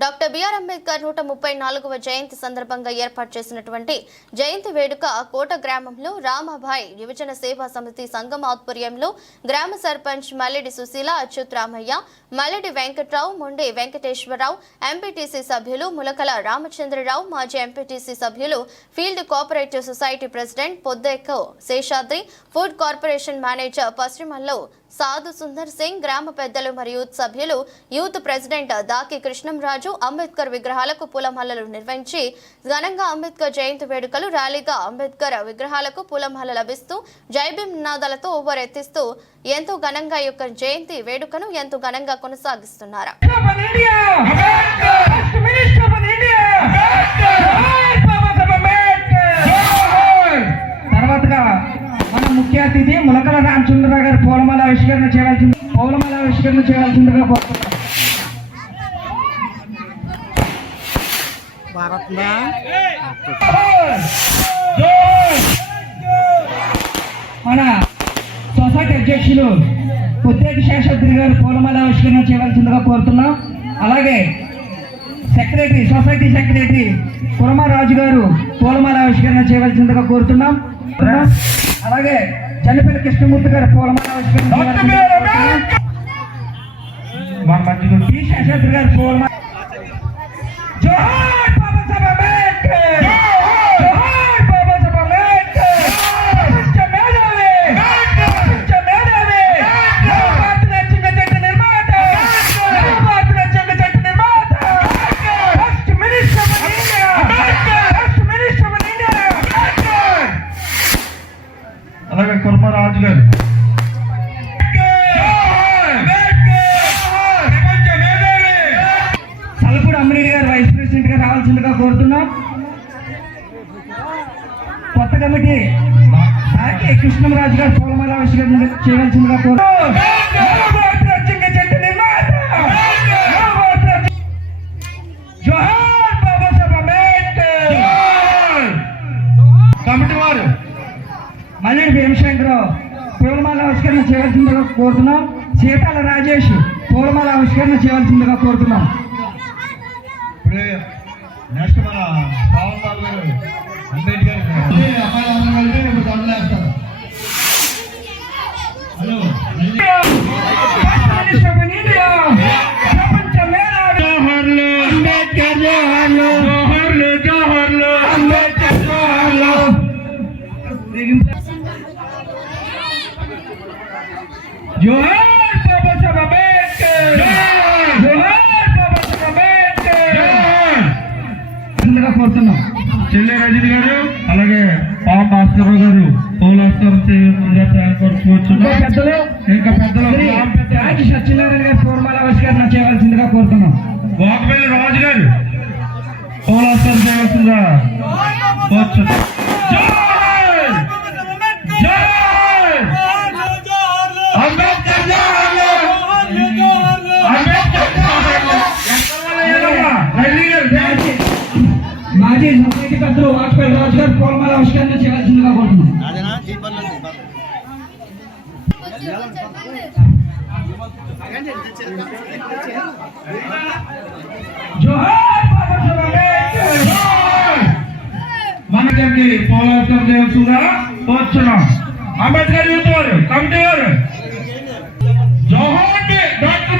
Doctor BR Ambedkar నూట ముప్పై నాలుగవ జయంతి సందర్భంగా ఏర్పాటు చేసినటువంటి జయంతి వేడుక కోట గ్రామంలో రామాభాయ్ యువజన సేవా సమితి సంఘం ఆధ్వర్యంలో గ్రామ సర్పంచ్ మల్లెడి సుశీల అచ్యుత్ రామయ్య మల్లెడి వెంకట్రావు మొండి వెంకటేశ్వరరావు ఎంపీటీసీ సభ్యులు ములకల రామచంద్రరావు మాజీ ఎంపీటీసీ సభ్యులు ఫీల్డ్ కోఆపరేటివ్ సొసైటీ ప్రెసిడెంట్ పొద్దెక్కో శేషాద్రి ఫుడ్ కార్పొరేషన్ మేనేజర్ పశ్చిమల్లో సాధు సుందర్ సింగ్ గ్రామ పెద్దలు మరియు యూత్ సభ్యులు యూత్ ప్రెసిడెంట్ దాకి కృష్ణంరాజు అంబేద్కర్ విగ్రహాలకు పూలమాలలు నిర్వహించి ఘనంగా అంబేద్కర్ జయంతి వేడుకలు ర్యాలీగా అంబేద్కర్ విగ్రహాలకు పూలమాల లభిస్తూ జైభీం నినాదాలతో ఓవరెత్తిస్తూ ఎంతో ఘనంగా యొక్క జయంతి వేడుకను ఎంతో ఘనంగా కొనసాగిస్తున్నారు of India! First Minister of India! జోహార్ బాబాసాహెబ్ అంబేద్కర్! తర్వాతగా మన ముఖ్య అతిథి ములకల రామచంద్రరావు గారు పూలమాల ఆవిష్కరణ పూలమాల ఆవిష్కరణ చేయాల్సిందిగా కోరుతున్నాం. మన సొసైటీ అధ్యక్షులు పుత్తేటి శేషాద్రి గారు పూలమాల ఆవిష్కరణ చేయవలసిందిగా కోరుతున్నాం. అలాగే సెక్రటరీ సొసైటీ సెక్రటరీ కురమారాజు గారు పూలమాల ఆవిష్కరణ చేయవలసిందిగా కోరుతున్నాం. అలాగే జనపల్లి కృష్ణమూర్తి గారు పూలమాల. మన మధ్యలో టి శేషాద్రి గారు పూలమాల జోహార్ అలాగే కుర్మరాజు గారు. సలపూడి అమ్మిరెడ్డి గారు వైస్ ప్రెసిడెంట్గా రావాల్సిందిగా కోరుతున్నాం. కొత్త కమిటీ కృష్ణరాజు గారు పూలమాల చేయవలసిందిగా కోరుతున్నాం మల్లెడి భీమశంకరరావు పూలమాల ఆవిష్కరణ చేయవలసిందిగా కోరుతున్నాం. సీతాల రాజేష్ పూలమాల ఆవిష్కరణ చేయవలసిందిగా కోరుతున్నాం. ఇప్పుడే నెక్స్ట్ మన పవన్ బాబు గారు అంబేద్కర్ గారు. అమ్మాయి అందరం కలిపి ఇప్పుడు దండలు వేస్తారు హలో. రజని గారు అలాగే పాప భాస్కర్ గారు పౌలాస్కర్ పెద్దలు? ఇంకా పెద్దలు సత్యనారాయణ గారి పూర్వమాల ఆవిష్కరణ చేయవలసిందిగా కోరుతున్నాం. వాకపల్లి రాజు గారు పౌలాస్కర్ చేయవలసిందిగా పూర్వమాల ఆవిష్కరణ చేయవలసిందిగా కోరుతున్నాం జోహార్ బాబాసాహెబ్ అంబేద్కర్ మనకి పోలాస్కర్ చేయవలసిందిగా కోరుచున్నాం అంబేద్కర్ యూత్ వారు కమిటీ వారు జోహార్ డి- డాక్టర్